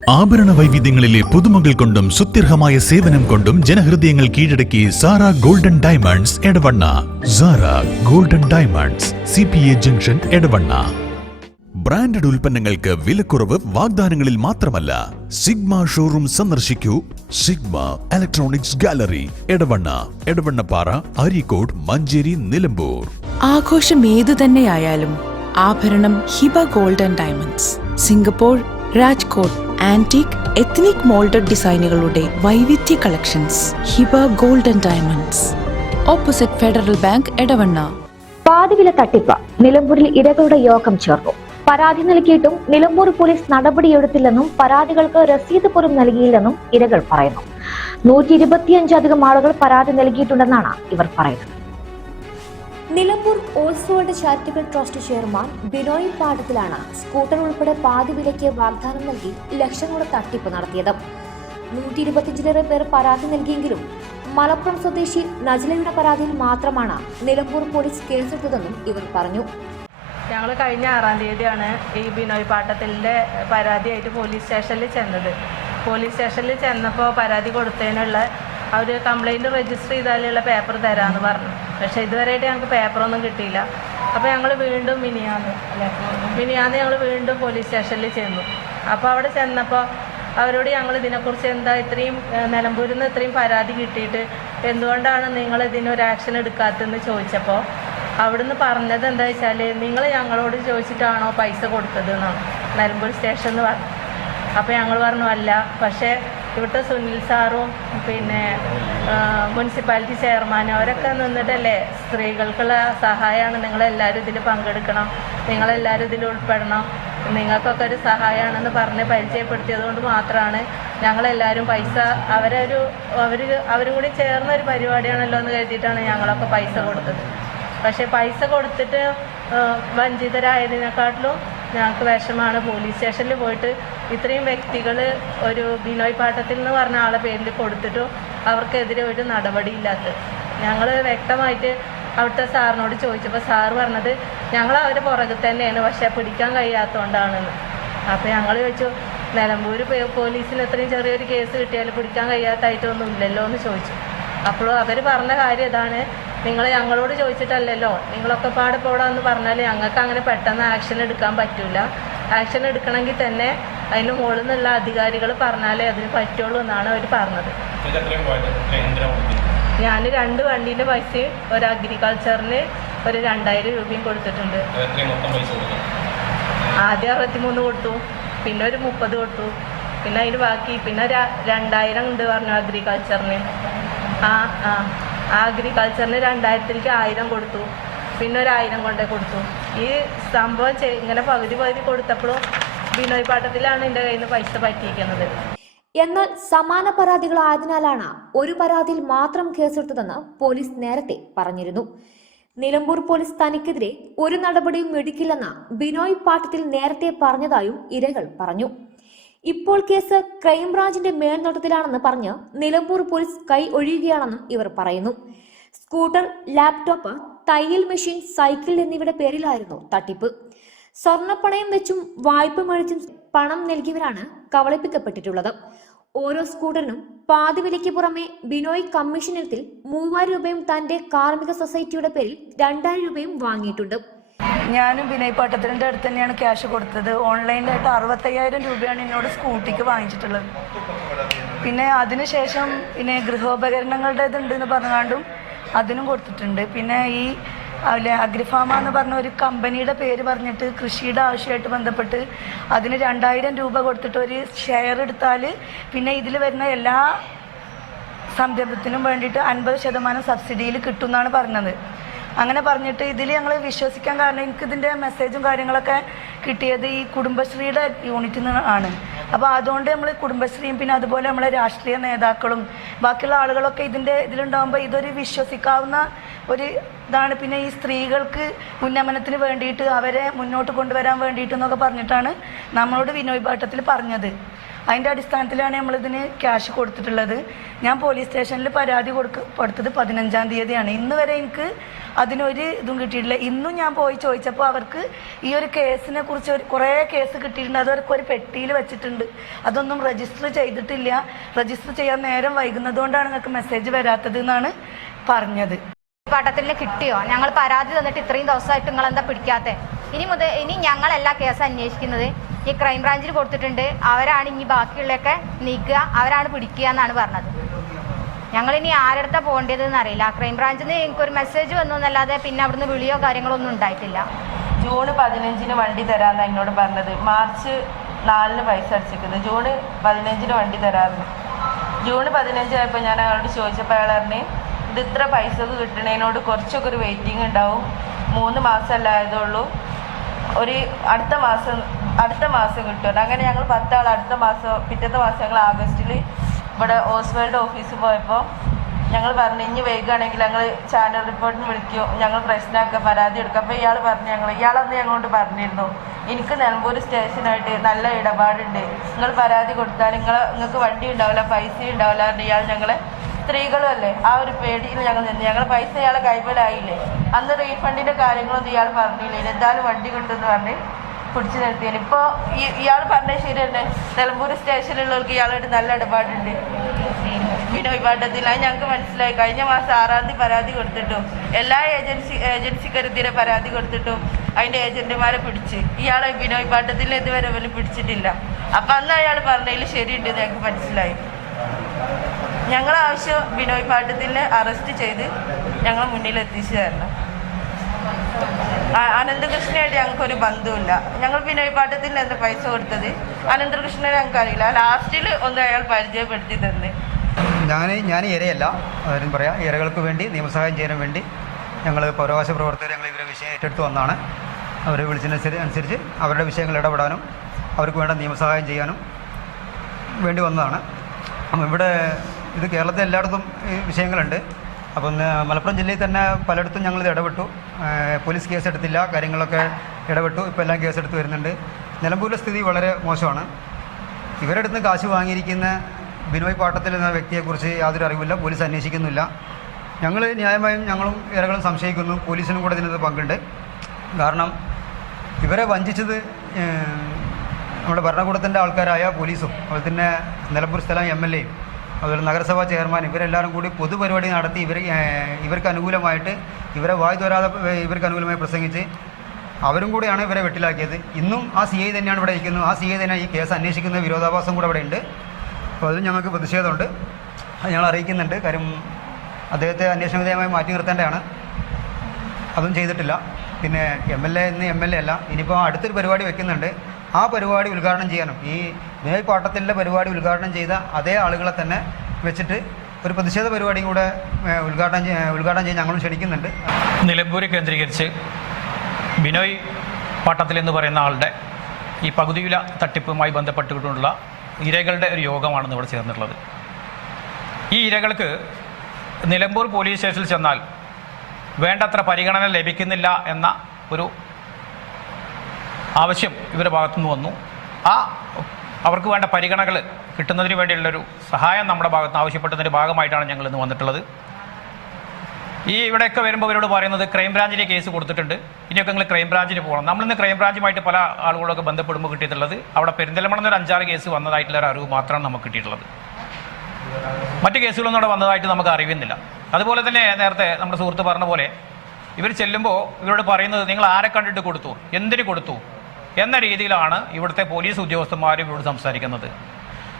ആഭരണ വൈവിധ്യങ്ങളിലെ പുതുമകൾ കൊണ്ടും സുത്യർഹമായ സേവനം കൊണ്ടും ജനഹൃദയങ്ങൾ കീഴടക്കി Sara golden diamonds Edavanna. Sara golden diamonds, CPA junction, Edavanna. Branded ഉൽപ്പന്നങ്ങൾക്ക് വിലക്കുറവ് വാഗ്ദാനങ്ങളിൽ മാത്രമല്ല. സിഗ്മ ഷോറൂം സന്ദർശിക്കൂ. Sigma electronics gallery, Edavanna, Edavannappara, Areekode, Manjeri, Nilambur. ആഘോഷം ഏതു തന്നെയായാലും ആഭരണം Hiba golden diamonds. Singapore, Rajkot antique, ethnic moulded ഡിസൈനുകളുടെ വൈവിധ്യ collections. Hiba golden diamonds, opposite Federal Bank, Edavanna. പാതിവില തട്ടിപ്പ്. നിലമ്പൂരിൽ ഇരകളുടെ യോഗം ചേർന്നു. പരാതി നൽകിയിട്ടും നിലമ്പൂർ പോലീസ് നടപടിയെടുത്തില്ലെന്നും പരാതികൾക്ക് രസീത് പോലും നൽകിയില്ലെന്നും ഇരകൾ പറയുന്നു. 125 ആളുകൾ പരാതി നൽകിയിട്ടുണ്ടെന്നാണ് ഇവർ പറയുന്നത്. നിലമ്പൂർ ഓൾസ്വേൾഡ് ചാരിറ്റബിൾ ട്രസ്റ്റ് ചെയർമാൻ ബിനോയ് പാടത്തിലാണ് സ്കൂട്ടർ ഉൾപ്പെടെ പാതി വിലയ്ക്ക് വാഗ്ദാനം നൽകി ലക്ഷങ്ങളുടെ തട്ടിപ്പ് നടത്തിയത്. 125 പേർ പരാതി നൽകിയെങ്കിലും മലപ്പുറം സ്വദേശി നജ്ലയുടെ പരാതിയിൽ മാത്രമാണ് നിലമ്പൂർ പോലീസ് കേസെടുത്തതെന്നും ഇവർ പറഞ്ഞു. ഞങ്ങൾ കഴിഞ്ഞ 6-ാം തീയതിയാണ് ഈ ബിനോയ് പാട്ടത്തിൻ്റെ പരാതിയായിട്ട് പോലീസ് സ്റ്റേഷനിൽ ചെന്നത്. പോലീസ് സ്റ്റേഷനിൽ ചെന്നപ്പോൾ പരാതി കൊടുത്തതിനുള്ള അവർ കംപ്ലയിൻറ്റ് രജിസ്റ്റർ ചെയ്താലുള്ള പേപ്പർ തരാമെന്ന് പറഞ്ഞു. പക്ഷേ ഇതുവരെയായിട്ട് ഞങ്ങൾക്ക് പേപ്പറൊന്നും കിട്ടിയില്ല. അപ്പോൾ ഞങ്ങൾ വീണ്ടും മിനിയാന്ന് ഞങ്ങൾ വീണ്ടും പോലീസ് സ്റ്റേഷനിൽ ചെന്നു. അപ്പോൾ അവിടെ ചെന്നപ്പോൾ അവരോട് ഞങ്ങൾ ഇതിനെക്കുറിച്ച് ഇത്രയും നിലമ്പൂരിൽ നിന്ന് ഇത്രയും പരാതി കിട്ടിയിട്ട് എന്തുകൊണ്ടാണ് നിങ്ങൾ ഇതിനൊരു ആക്ഷൻ എടുക്കാത്തതെന്ന് ചോദിച്ചപ്പോൾ അവിടുന്ന് പറഞ്ഞത് എന്താ വെച്ചാൽ നിങ്ങൾ ഞങ്ങളോട് ചോദിച്ചിട്ടാണോ പൈസ കൊടുത്തത് എന്നാണ് നിലമ്പൂർ സ്റ്റേഷനിൽ പറഞ്ഞു. അപ്പോൾ ഞങ്ങൾ പറഞ്ഞു അല്ല, പക്ഷേ ഇവിടുത്തെ സുനിൽ സാറും പിന്നെ മുനിസിപ്പാലിറ്റി ചെയർമാനും അവരൊക്കെ നിന്നിട്ടല്ലേ സ്ത്രീകൾക്കുള്ള സഹായമാണ്, നിങ്ങളെല്ലാവരും ഇതിൽ പങ്കെടുക്കണം, നിങ്ങളെല്ലാവരും ഇതിൽ ഉൾപ്പെടണം, നിങ്ങൾക്കൊക്കെ ഒരു സഹായമാണെന്ന് പറഞ്ഞ് പരിചയപ്പെടുത്തിയത് കൊണ്ട് മാത്രമാണ് ഞങ്ങളെല്ലാവരും പൈസ അവരും കൂടി ചേർന്നൊരു പരിപാടിയാണല്ലോ എന്ന് കരുതിയിട്ടാണ് ഞങ്ങളൊക്കെ പൈസ കൊടുത്തത്. പക്ഷേ പൈസ കൊടുത്തിട്ട് വഞ്ചിതരായതിനെക്കാട്ടിലും ഞങ്ങൾക്ക് വിഷമാണ്. പോലീസ് സ്റ്റേഷനിൽ പോയിട്ട് ഇത്രയും വ്യക്തികൾ ഒരു ബിനോയ് പാട്ടത്തിൽ എന്ന് പറഞ്ഞ ആളെ പേരിൽ കൊടുത്തിട്ടും അവർക്കെതിരെ ഒരു നടപടിയില്ലാത്തത്. ഞങ്ങൾ വ്യക്തമായിട്ട് അവിടുത്തെ സാറിനോട് ചോദിച്ചപ്പോൾ സാറ് പറഞ്ഞത് ഞങ്ങൾ അവരുടെ പുറകെ തന്നെയാണ്, പക്ഷേ പിടിക്കാൻ കഴിയാത്തതുകൊണ്ടാണെന്ന്. അപ്പോൾ ഞങ്ങൾ ചോദിച്ചു നിലമ്പൂർ പോലീസിന് ഇത്രയും ചെറിയൊരു കേസ് കിട്ടിയാൽ പിടിക്കാൻ കഴിയാത്തായിട്ടൊന്നും ഇല്ലല്ലോ എന്ന് ചോദിച്ചു. അപ്പോൾ അവർ പറഞ്ഞ കാര്യം ഇതാണ്, നിങ്ങൾ ഞങ്ങളോട് ചോദിച്ചിട്ടല്ലല്ലോ, നിങ്ങളൊക്കെ പാടെ പോടാന്ന് പറഞ്ഞാൽ ഞങ്ങൾക്ക് അങ്ങനെ പെട്ടെന്ന് ആക്ഷൻ എടുക്കാൻ പറ്റില്ല. ആക്ഷൻ എടുക്കണമെങ്കിൽ തന്നെ അതിന് മുകളിൽ നിന്നുള്ള അധികാരികൾ പറഞ്ഞാലേ അതിന് പറ്റുള്ളൂ എന്നാണ് അവർ പറഞ്ഞത്. ഞാൻ 2 വണ്ടീൻ്റെ പൈസയും ഒരു അഗ്രികൾച്ചറിന് ഒരു 2000 രൂപയും കൊടുത്തിട്ടുണ്ട്. ആദ്യം 63 കൊടുത്തു, പിന്നെ ഒരു 30 കൊടുത്തു, പിന്നെ അതിന് ബാക്കി പിന്നെ 2000 ഉണ്ട് പറഞ്ഞു അഗ്രികൾച്ചറിന്. അഗ്രികൾച്ചറിന് 2000-ലേക്ക് 1000 കൊടുത്തു, പിന്നെ ഒരു 1000 കൊണ്ടേ കൊടുത്തു. ഈ സംഭവം ഇങ്ങനെ പകുതി കൊടുത്തപ്പോഴും ബിനോയ് പാട്ടത്തിലാണ് എൻ്റെ കയ്യിൽ നിന്ന് പൈസ പറ്റിയിരിക്കുന്നത്. എന്നാൽ സമാന പരാതികളായതിനാലാണ് ഒരു പരാതിയിൽ മാത്രം കേസെടുത്തതെന്ന് പോലീസ് നേരത്തെ പറഞ്ഞിരുന്നു. നിലമ്പൂർ പോലീസ് തനിക്കെതിരെ ഒരു നടപടിയും എടുക്കില്ലെന്ന് ബിനോയ് പാട്ടത്തിൽ നേരത്തെ പറഞ്ഞതായും ഇരകൾ പറഞ്ഞു. ഇപ്പോൾ കേസ് ക്രൈംബ്രാഞ്ചിന്റെ മേൽനോട്ടത്തിലാണെന്ന് പറഞ്ഞ് നിലമ്പൂർ പോലീസ് കൈ ഒഴിയുകയാണെന്നും ഇവർ പറയുന്നു. സ്കൂട്ടർ, ലാപ്ടോപ്പ്, തയ്യൽ മെഷീൻ, സൈക്കിൾ എന്നിവയുടെ പേരിലായിരുന്നു തട്ടിപ്പ്. സ്വർണ്ണപ്പണയം വെച്ചും വായ്പ മേടിച്ചും പണം നൽകിയവരാണ് കബളിപ്പിക്കപ്പെട്ടിട്ടുള്ളത്. ഓരോ സ്കൂട്ടറിനും പാതി വിലയ്ക്ക് പുറമെ ബിനോയ് കമ്മീഷൻ ഇനത്തിൽ 3000 രൂപയും തന്റെ കാർമിക സൊസൈറ്റിയുടെ പേരിൽ 2000 രൂപയും വാങ്ങിയിട്ടുണ്ട്. ഞാനും ബിനോയ് പാട്ടത്തിൻ്റെ അടുത്ത് തന്നെയാണ് ക്യാഷ് കൊടുത്തത്. ഓൺലൈനിലായിട്ട് 65,000 രൂപയാണ് എന്നോട് സ്കൂട്ടിക്ക് വാങ്ങിച്ചിട്ടുള്ളത്. പിന്നെ അതിനുശേഷം പിന്നെ ഗൃഹോപകരണങ്ങളുടെ ഇതുണ്ടെന്ന് പറഞ്ഞുകൊണ്ടും അതിനും കൊടുത്തിട്ടുണ്ട്. പിന്നെ ഈ അഗ്രിഫാമ എന്ന് പറഞ്ഞ ഒരു കമ്പനിയുടെ പേര് പറഞ്ഞിട്ട് കൃഷിയുടെ ആവശ്യമായിട്ട് ബന്ധപ്പെട്ട് അതിന് 2000 രൂപ കൊടുത്തിട്ട് ഒരു ഷെയർ എടുത്താൽ പിന്നെ ഇതിൽ വരുന്ന എല്ലാ സംരംഭത്തിനും വേണ്ടിയിട്ട് 50% സബ്സിഡിയിൽ കിട്ടും എന്നാണ് പറഞ്ഞത്. അങ്ങനെ പറഞ്ഞിട്ട് ഇതിൽ ഞങ്ങൾ വിശ്വസിക്കാൻ കാരണം എനിക്കിതിൻ്റെ മെസ്സേജും കാര്യങ്ങളൊക്കെ കിട്ടിയത് ഈ കുടുംബശ്രീയുടെ യൂണിറ്റിൽ നിന്നാണ്. അപ്പോൾ അതുകൊണ്ട് നമ്മൾ കുടുംബശ്രീയും പിന്നെ അതുപോലെ നമ്മളെ രാഷ്ട്രീയ നേതാക്കളും ബാക്കിയുള്ള ആളുകളൊക്കെ ഇതിലുണ്ടാകുമ്പോൾ ഇതൊരു വിശ്വസിക്കാവുന്ന ഒരു ഇതാണ്. പിന്നെ ഈ സ്ത്രീകൾക്ക് ഉന്നമനത്തിന് വേണ്ടിയിട്ട് അവരെ മുന്നോട്ട് കൊണ്ടുവരാൻ വേണ്ടിയിട്ടെന്നൊക്കെ പറഞ്ഞിട്ടാണ് നമ്മളോട് ബിനോയ് പാട്ടത്തിൽ പറഞ്ഞത്. അതിൻ്റെ അടിസ്ഥാനത്തിലാണ് നമ്മളിതിന് ക്യാഷ് കൊടുത്തിട്ടുള്ളത്. ഞാൻ പോലീസ് സ്റ്റേഷനിൽ പരാതി കൊടുത്തത് 15-ാം തീയതിയാണ്. ഇന്ന് വരെ എനിക്ക് അതിനൊരു ഇതും കിട്ടിയിട്ടില്ല. ഇന്നും ഞാൻ പോയി ചോദിച്ചപ്പോൾ അവർക്ക് ഈ ഒരു കേസിനെ കുറിച്ച് കുറേ കേസ് കിട്ടിയിട്ടുണ്ട്. അതവർക്ക് ഒരു പെട്ടിയിൽ വെച്ചിട്ടുണ്ട്. അതൊന്നും രജിസ്റ്റർ ചെയ്തിട്ടില്ല. രജിസ്റ്റർ ചെയ്യാൻ നേരം വൈകുന്നതുകൊണ്ടാണ് നിങ്ങൾക്ക് മെസ്സേജ് വരാത്തത് എന്നാണ് പറഞ്ഞത്. പാട്ടത്തിന് കിട്ടിയോ? ഞങ്ങൾ പരാതി തന്നിട്ട് ഇത്രയും ദിവസമായിട്ട് നിങ്ങൾ എന്താ പിടിക്കാത്തത്? ഇനി ഞങ്ങളല്ല കേസ് അന്വേഷിക്കുന്നത്. ഈ ക്രൈംബ്രാഞ്ചിൽ കൊടുത്തിട്ടുണ്ട്. അവരാണ് ഇനി ബാക്കിയുള്ളതൊക്കെ നീക്കുക, അവരാണ് പിടിക്കുക എന്നാണ് പറഞ്ഞത്. ഞങ്ങളിനി ആരുടെ പോകേണ്ടതെന്ന് അറിയില്ല. ക്രൈംബ്രാഞ്ചിൽ നിന്ന് എനിക്കൊരു മെസ്സേജ് വന്നു എന്നല്ലാതെ പിന്നെ അവിടുന്ന് വിളിയോ കാര്യങ്ങളോ ഒന്നും ഉണ്ടായിട്ടില്ല. ജൂൺ 15 വണ്ടി തരാമെന്ന് എന്നോട് പറഞ്ഞത്. മാർച്ച് 4 പൈസ അടിച്ചിരിക്കുന്നത്. ജൂൺ 15 വണ്ടി തരാമെന്ന്. ജൂൺ 15 ആയപ്പോൾ ഞാൻ അയാളോട് ചോദിച്ചപ്പോൾ അയാൾ പറഞ്ഞു ഇത് ഇത്ര പൈസക്ക് കിട്ടണതിനോട് കുറച്ചൊക്കെ ഒരു വെയിറ്റിംഗ് ഉണ്ടാവും. 3 മാസമല്ല ആയതുള്ളൂ, ഒരു അടുത്ത മാസം കിട്ടും. അങ്ങനെ ഞങ്ങൾ 10 ആൾ അടുത്ത മാസം, പിറ്റത്തെ മാസം ഞങ്ങൾ ആഗസ്റ്റിൽ ഇവിടെ ഓസ്വേൾഡ് ഓഫീസിൽ പോയപ്പോൾ ഞങ്ങൾ പറഞ്ഞു ഇനി വൈകുകയാണെങ്കിൽ ഞങ്ങൾ ചാനൽ റിപ്പോർട്ടിന് വിളിക്കും, ഞങ്ങൾ പ്രശ്നമാക്കുക, പരാതി എടുക്കുക. അപ്പോൾ ഇയാളന്ന് ഞങ്ങളോട് പറഞ്ഞിരുന്നു എനിക്ക് നിലമ്പൂർ സ്റ്റേഷനായിട്ട് നല്ല ഇടപാടുണ്ട്, നിങ്ങൾ പരാതി കൊടുത്താൽ നിങ്ങൾക്ക് വണ്ടി ഉണ്ടാവില്ല, പൈസ ഉണ്ടാവില്ല എന്ന് ഇയാൾ ഞങ്ങളെ, സ്ത്രീകളും അല്ലേ, ആ ഒരു പേടിയിൽ ഞങ്ങൾ നിന്ന്. ഞങ്ങൾ പൈസ ഇയാളെ കൈമലായില്ലേ, അന്ന് റീഫണ്ടിൻ്റെ കാര്യങ്ങളൊന്നും ഇയാൾ പറഞ്ഞില്ല. എന്തായാലും വണ്ടി കിട്ടുമെന്ന് പറഞ്ഞ് പിടിച്ചു നിർത്തിയാണ്. ഇപ്പോൾ ഇയാൾ പറഞ്ഞത് ശരി തന്നെ, നിലമ്പൂർ സ്റ്റേഷനിലുള്ളവർക്ക് ഇയാളായിട്ട് നല്ല ഇടപാടുണ്ട് ബിനോയ് പാട്ടത്തിൽ. അത് ഞങ്ങൾക്ക് മനസ്സിലായി. കഴിഞ്ഞ മാസം 6-ാം തീയതി പരാതി കൊടുത്തിട്ടും എല്ലാ ഏജൻസിക്കെതിരെ പരാതി കൊടുത്തിട്ടും അതിൻ്റെ ഏജന്റുമാരെ പിടിച്ച് ഇയാളെ ബിനോയ് പാട്ടത്തിൽ ഇതുവരെ പോലും പിടിച്ചിട്ടില്ല. അപ്പം അന്ന് അയാൾ പറഞ്ഞതിൽ ശരിയുണ്ട് ഞങ്ങൾക്ക് മനസ്സിലായി. ഞങ്ങളെ ആവശ്യം ബിനോയ് പാട്ടത്തിനെ അറസ്റ്റ് ചെയ്ത് ഞങ്ങൾ മുന്നിൽ എത്തിച്ചു തരണം. അനന്തകൃഷ്ണനായിട്ട് ഞങ്ങൾക്കൊരു ബന്ധമില്ല. ഞങ്ങൾ ബിനോയ് പാട്ടത്തിന് എന്താ പൈസ കൊടുത്തത്, അനന്തകൃഷ്ണനെ ഞങ്ങൾക്ക് അറിയില്ല. ലാസ്റ്റിൽ ഒന്ന് അയാൾ പരിചയപ്പെടുത്തി തന്നെ. ഞാൻ ഇരയല്ല, ആരും പറയാം. ഇരകൾക്ക് വേണ്ടി നിയമസഹായം ചെയ്യാൻ വേണ്ടി ഞങ്ങൾ പൗരാവകാശ പ്രവർത്തകർ ഞങ്ങൾ ഇവരെ വിഷയം ഏറ്റെടുത്ത് വന്നാണ്. അവരെ വിളിച്ചതനുസരിച്ച് അവരുടെ വിഷയങ്ങൾ ഇടപെടാനും അവർക്ക് വേണ്ട നിയമസഹായം ചെയ്യാനും വേണ്ടി വന്നതാണ്. അപ്പം ഇവിടെ ഇത് കേരളത്തിൽ എല്ലായിടത്തും ഈ വിഷയങ്ങളുണ്ട്. അപ്പം മലപ്പുറം ജില്ലയിൽ തന്നെ പലയിടത്തും ഞങ്ങളിത് ഇടപെട്ടു. പോലീസ് കേസെടുത്തില്ല, കാര്യങ്ങളൊക്കെ ഇടപെട്ടു. ഇപ്പോൾ എല്ലാം കേസെടുത്ത് വരുന്നുണ്ട്. നിലമ്പൂരിലെ സ്ഥിതി വളരെ മോശമാണ്. ഇവരുടെ അടുത്ത് കാശ് വാങ്ങിയിരിക്കുന്ന ബിനോയ് പാട്ടത്തിൽ എന്ന വ്യക്തിയെക്കുറിച്ച് യാതൊരു അറിവില്ല, പോലീസ് അന്വേഷിക്കുന്നില്ല. ഞങ്ങൾ ന്യായമായും ഞങ്ങളും ഇരകളും സംശയിക്കുന്നു. പോലീസിനും കൂടെ ഇതിനകത്ത് പങ്കുണ്ട്. കാരണം ഇവരെ വഞ്ചിച്ചത് നമ്മുടെ ഭരണകൂടത്തിൻ്റെ ആൾക്കാരായ പോലീസും അതുപോലെ തന്നെ നിലമ്പൂർ സ്ഥലം MLA യും അതുപോലെ നഗരസഭാ ചെയർമാൻ ഇവരെല്ലാവരും കൂടി പൊതുപരിപാടി നടത്തി ഇവർക്ക് അനുകൂലമായിട്ട് ഇവരെ വായ് തോരാതെ ഇവർക്ക് അനുകൂലമായി പ്രസംഗിച്ച് അവരും കൂടെയാണ് ഇവരെ വെട്ടിലാക്കിയത്. ഇന്നും ആ CI തന്നെയാണ് ഇവിടെ ഇരിക്കുന്നത്. ആ CI തന്നെ ഈ കേസ് അന്വേഷിക്കുന്ന വിരോധാഭാസം കൂടെ ഇവിടെ ഉണ്ട്. അപ്പോൾ അതിൽ ഞങ്ങൾക്ക് പ്രതിഷേധമുണ്ട്. അത് ഞങ്ങൾ അറിയിക്കുന്നുണ്ട്. കാര്യം അദ്ദേഹത്തെ അന്വേഷണ വിധേയമായി മാറ്റി നിർത്തേണ്ടതാണ്. അതും ചെയ്തിട്ടില്ല. പിന്നെ MLA അല്ല, ഇനിയിപ്പോൾ അടുത്തൊരു പരിപാടി വെക്കുന്നുണ്ട്. ആ പരിപാടി ഉദ്ഘാടനം ചെയ്യാനും ഈ ബിനോയ് പാട്ടത്തിലെ പരിപാടി ഉദ്ഘാടനം ചെയ്ത അതേ ആളുകളെ തന്നെ വെച്ചിട്ട് ഒരു പ്രതിഷേധ പരിപാടിയും കൂടെ ഉദ്ഘാടനം ചെയ്യാൻ ഞങ്ങളും ക്ഷണിക്കുന്നുണ്ട്. നിലമ്പൂർ കേന്ദ്രീകരിച്ച് ബിനോയ് പാട്ടത്തിൽ എന്ന് പറയുന്ന ആളുടെ ഈ പകുതിവില തട്ടിപ്പുമായി ബന്ധപ്പെട്ടുകൊണ്ടുള്ള ഇരകളുടെ ഒരു യോഗമാണ് ഇവിടെ ചേർന്നിട്ടുള്ളത്. ഈ ഇരകൾക്ക് നിലമ്പൂർ പോലീസ് സ്റ്റേഷനിൽ ചെന്നാൽ വേണ്ടത്ര പരിഗണന ലഭിക്കുന്നില്ല എന്ന ഒരു ആവശ്യം ഇവരുടെ ഭാഗത്തുനിന്ന് വന്നു. അവർക്ക് വേണ്ട പരിഗണനകൾ കിട്ടുന്നതിന് വേണ്ടിയുള്ളൊരു സഹായം നമ്മുടെ ഭാഗത്ത് ആവശ്യപ്പെട്ടതിൻ്റെ ഭാഗമായിട്ടാണ് ഞങ്ങൾ ഇന്ന് വന്നിട്ടുള്ളത്. ഇവിടെയൊക്കെ വരുമ്പോൾ ഇവരോട് പറയുന്നത് ക്രൈംബ്രാഞ്ചിലെ കേസ് കൊടുത്തിട്ടുണ്ട്, ഇനിയൊക്കെ നിങ്ങൾ ക്രൈംബ്രാഞ്ചിന് പോകണം. നമ്മളിന്ന് ക്രൈംബ്രാഞ്ചുമായിട്ട് പല ആളുകളൊക്കെ ബന്ധപ്പെടുമ്പോൾ കിട്ടിയിട്ടുള്ളത് അവിടെ പെരിന്തൽമണ്ണ ഒരു 5-6 കേസ് വന്നതായിട്ടുള്ള ഒരു അറിവ് മാത്രമാണ് നമുക്ക് കിട്ടിയിട്ടുള്ളത്. മറ്റ് കേസുകളൊന്നും അവിടെ വന്നതായിട്ട് നമുക്ക് അറിയുന്നില്ല. അതുപോലെ തന്നെ നേരത്തെ നമ്മുടെ സുഹൃത്ത് പറഞ്ഞ പോലെ ഇവർ ചെല്ലുമ്പോൾ ഇവരോട് പറയുന്നത് നിങ്ങൾ ആരെ കണ്ടിട്ട് കൊടുത്തു, എന്തിന് കൊടുത്തു എന്ന രീതിയിലാണ് ഇവിടുത്തെ പോലീസ് ഉദ്യോഗസ്ഥന്മാരും ഇവരോട് സംസാരിക്കുന്നത്.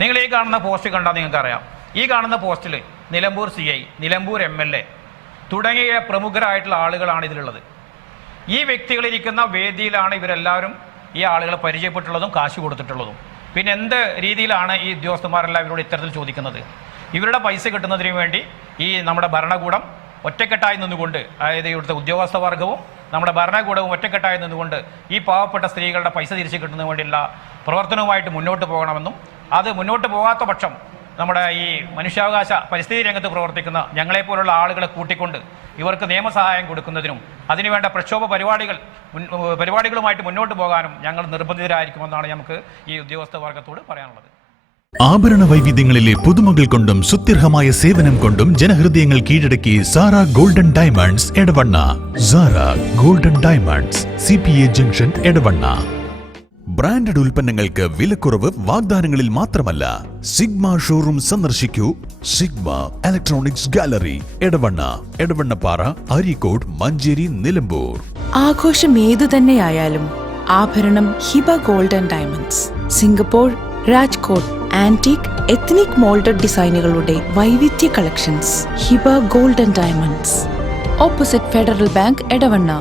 നിങ്ങൾ ഈ കാണുന്ന പോസ്റ്റ് കണ്ടാൽ നിങ്ങൾക്കറിയാം. ഈ കാണുന്ന പോസ്റ്റിൽ നിലമ്പൂർ CI, നിലമ്പൂർ MLA തുടങ്ങിയ പ്രമുഖരായിട്ടുള്ള ആളുകളാണ് ഇതിലുള്ളത്. ഈ വ്യക്തികളിരിക്കുന്ന വേദിയിലാണ് ഇവരെല്ലാവരും ഈ ആളുകളെ പരിചയപ്പെട്ടുള്ളതും കാശ് കൊടുത്തിട്ടുള്ളതും. പിന്നെ എന്ത് രീതിയിലാണ് ഈ ഉദ്യോഗസ്ഥന്മാരെല്ലാം ഇവരോട് ഇത്തരത്തിൽ ചോദിക്കുന്നത്? ഇവരുടെ പൈസ കിട്ടുന്നതിന് വേണ്ടി ഈ നമ്മുടെ ഭരണകൂടം ഒറ്റക്കെട്ടായി നിന്നുകൊണ്ട്, അതായത് ഇവിടുത്തെ ഉദ്യോഗസ്ഥ വർഗവും നമ്മുടെ ഭരണകൂടവും ഒറ്റക്കെട്ടായി നിന്നുകൊണ്ട് ഈ പാവപ്പെട്ട സ്ത്രീകളുടെ പൈസ തിരിച്ചു കിട്ടുന്നതിന് വേണ്ടിയുള്ള പ്രവർത്തനവുമായിട്ട് മുന്നോട്ട് പോകണമെന്നും, അത് മുന്നോട്ട് പോകാത്ത പക്ഷം നമ്മുടെ ഈ മനുഷ്യാവകാശ പരിസ്ഥിതി രംഗത്ത് പ്രവർത്തിക്കുന്ന ഞങ്ങളെപ്പോലുള്ള ആളുകളെ കൂട്ടിക്കൊണ്ട് ഇവർക്ക് നിയമസഹായം കൊടുക്കുന്നതിനും അതിനുവേണ്ട പ്രക്ഷോഭ പരിപാടികളുമായിട്ട് മുന്നോട്ട് പോകാനും ഞങ്ങൾ നിർബന്ധിതരായിരിക്കുമെന്നാണ് നമുക്ക് ഈ ഉദ്യോഗസ്ഥ വർഗത്തോട് പറയാനുള്ളത്. ആഭരണ വൈവിധ്യങ്ങളിലെ പുതുമകൾ കൊണ്ടും സുത്യർഹമായ സേവനം കൊണ്ടും ജനഹൃദയങ്ങൾ കീഴടക്കി Sara golden diamonds Edavanna. Sara golden diamonds, CPA junction Edavanna. Branded ഉൽപ്പന്നങ്ങൾക്ക് വിലക്കുറവ് വാഗ്ദാനങ്ങളിൽ മാത്രമല്ല. സിഗ്മ ഷോറൂം സന്ദർശിക്കൂ. Sigma electronics gallery, Edavanna, Edavannappara, Areekode, Manjeri, Nilambur. ആഘോഷം ഏതു തന്നെയായാലും ആഭരണം Hiba golden diamonds. Singapore, Rajkot antique ethnic moulded ഡിസൈനുകളുടെ വൈവിധ്യ collections. Hiba golden diamonds, opposite Federal Bank, Edavanna.